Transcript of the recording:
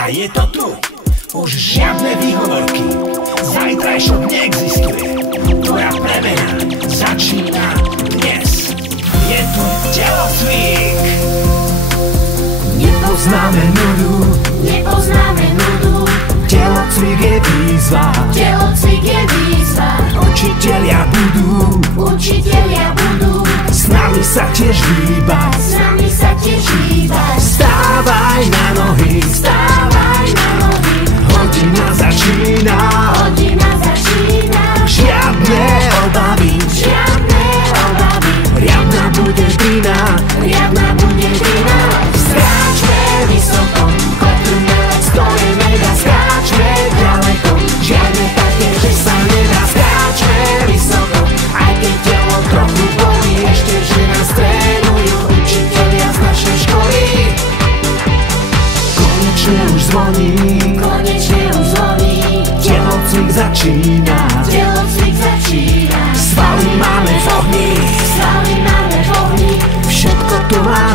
A je to tu, už žiadne výhovorky, zajtrajšok neexistuje. Tvoja premena začína dnes. Je tu telocvik. Nepoznáme nudu, nepoznáme nudu. telocvik je výzva, Telocvik je výzva. učitelia budú S s nami sa tiež hýbať. s nami sa tiež hýbať. Stávaj na nohy, Stávaj na nohy, hodina začína, hodina začína. žiadne obavy, Žiadne obavy, riadna bude drina. riadna bude vina. Skáčme vysoko, kotrme, stojeme a skáčme ďaleko, žiadne také, že sa nedá. Skáčme vysoko, aj keď telo trochu bolí, ešte že nás trénujú učitelia z našej školy. Konečne už zvoní, Konečne už zvoní, telocvik začína. telocvik začína. Svaly máme v ohni, Svaly máme v ohni, všetko to má